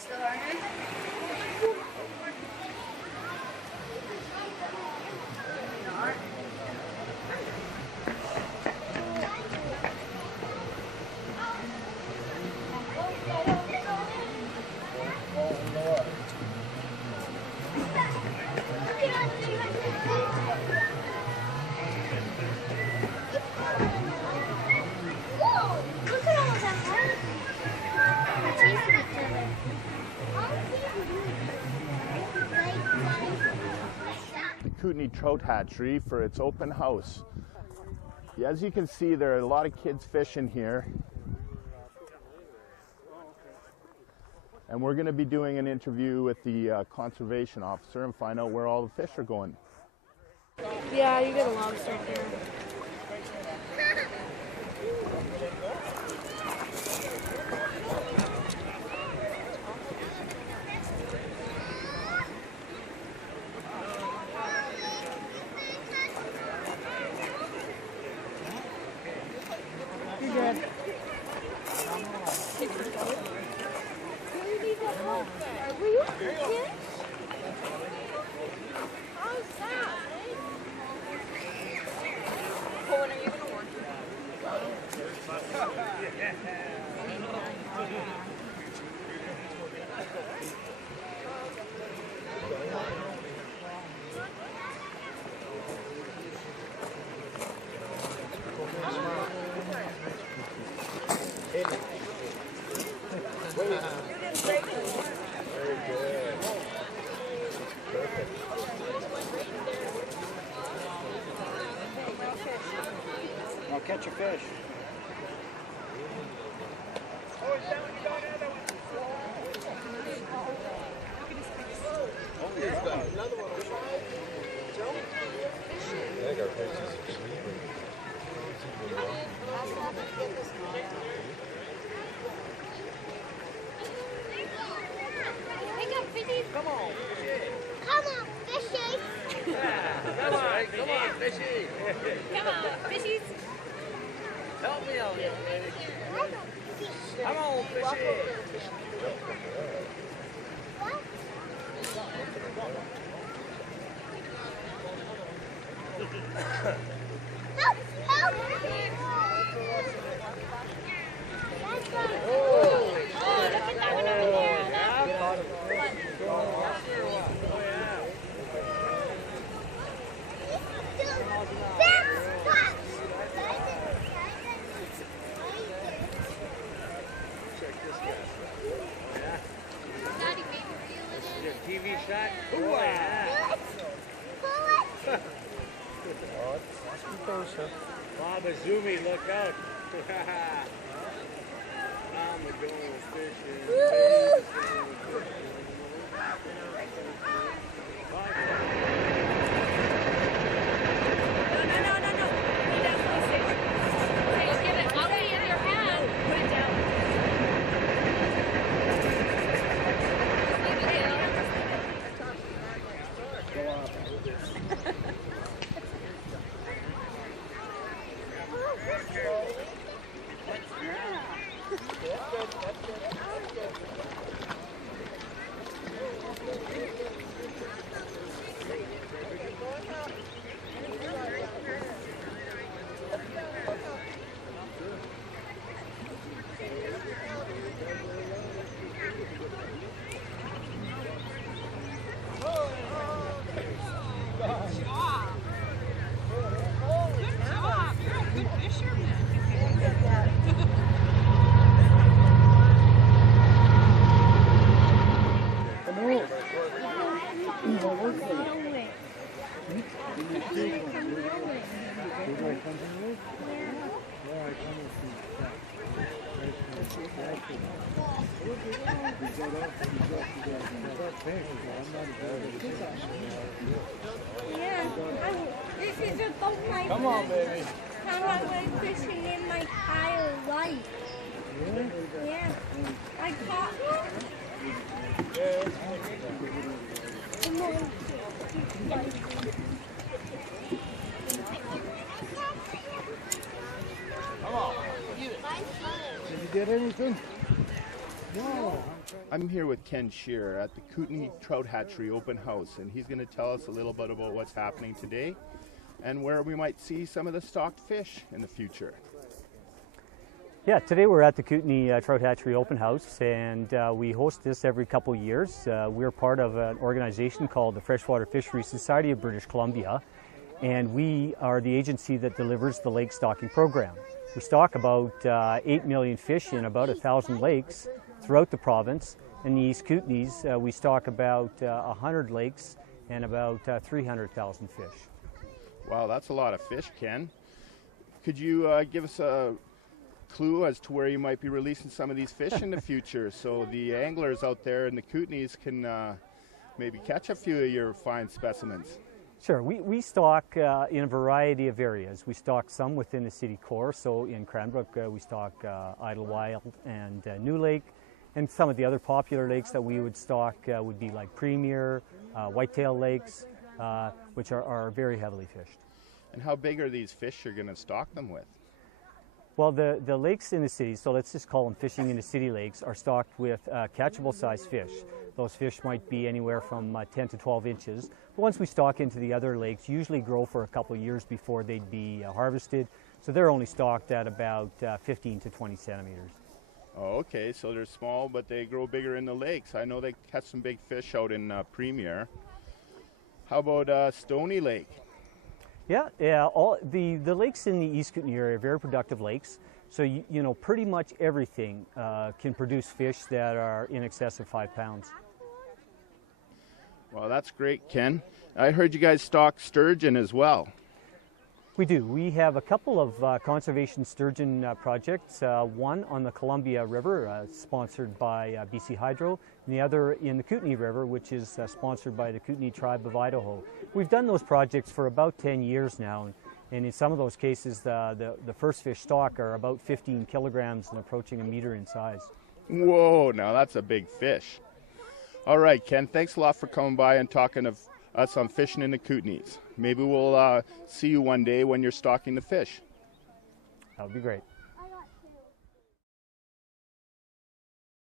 Still learning? Not. Look at all of them. They're chasing each other. The Kootenays trout hatchery for its open house. As you can see, there are a lot of kids fishing here. And we're going to be doing an interview with the conservation officer and find out where all the fish are going. Yeah, you get a lobster here. You're good. Were you kids? How's that? When are you going to work? I'll catch a fish. Come on. Come on, fishy. Come on, fishy. Come on, fishies. Help me out here, lady. Come on, fishy. What? Help! Help! Oh, look at that one over there. Daddy, maybe reel it in. Your TV shot? Ooh, yeah. Pull it. Baba Zoomy, look out. I'm going fishing. Come on, baby. How I went fishing in my entire life. Yeah. I caught one. Come on. Did you get anything? No. I'm trying to I'm here with Ken Shearer at the Kootenays Trout Hatchery Open House, and he's going to tell us a little bit about what's happening today and where we might see some of the stocked fish in the future. Yeah, today we're at the Kootenays Trout Hatchery Open House, and we host this every couple years. We're part of an organization called the Freshwater Fisheries Society of British Columbia, and we are the agency that delivers the lake stocking program. We stock about 8 million fish in about 1,000 lakes throughout the province. In the East Kootenays, we stock about 100 lakes and about 300,000 fish. Wow, that's a lot of fish, Ken. Could you give us a clue as to where you might be releasing some of these fish in the future so the anglers out there in the Kootenays can maybe catch a few of your fine specimens? Sure, we stock in a variety of areas. We stock some within the city core, so in Cranbrook we stock Idlewild and New Lake, and some of the other popular lakes that we would stock would be like Premier, Whitetail Lakes, which are very heavily fished. And how big are these fish you're going to stock them with? Well, the lakes in the city, so let's just call them fishing in the city lakes, are stocked with catchable size fish. Those fish might be anywhere from 10 to 12 inches. But once we stock into the other lakes, usually grow for a couple of years before they'd be harvested. So they're only stocked at about 15 to 20 centimeters. Oh, okay, so they're small, but they grow bigger in the lakes. I know they catch some big fish out in Premier. How about Stony Lake? Yeah. All the lakes in the East Kootenay area are very productive lakes. So you know, pretty much everything can produce fish that are in excess of 5 pounds. Well, that's great, Ken. I heard you guys stock sturgeon as well. We do. We have a couple of conservation sturgeon projects, one on the Columbia River, sponsored by BC Hydro, and the other in the Kootenay River, which is sponsored by the Kootenay Tribe of Idaho. We've done those projects for about 10 years now, and in some of those cases, the first fish stock are about 15 kilograms and approaching a meter in size. Whoa, now that's a big fish. All right, Ken, thanks a lot for coming by and talking to us on fishing in the Kootenays. Maybe we'll see you one day when you're stocking the fish. That would be great.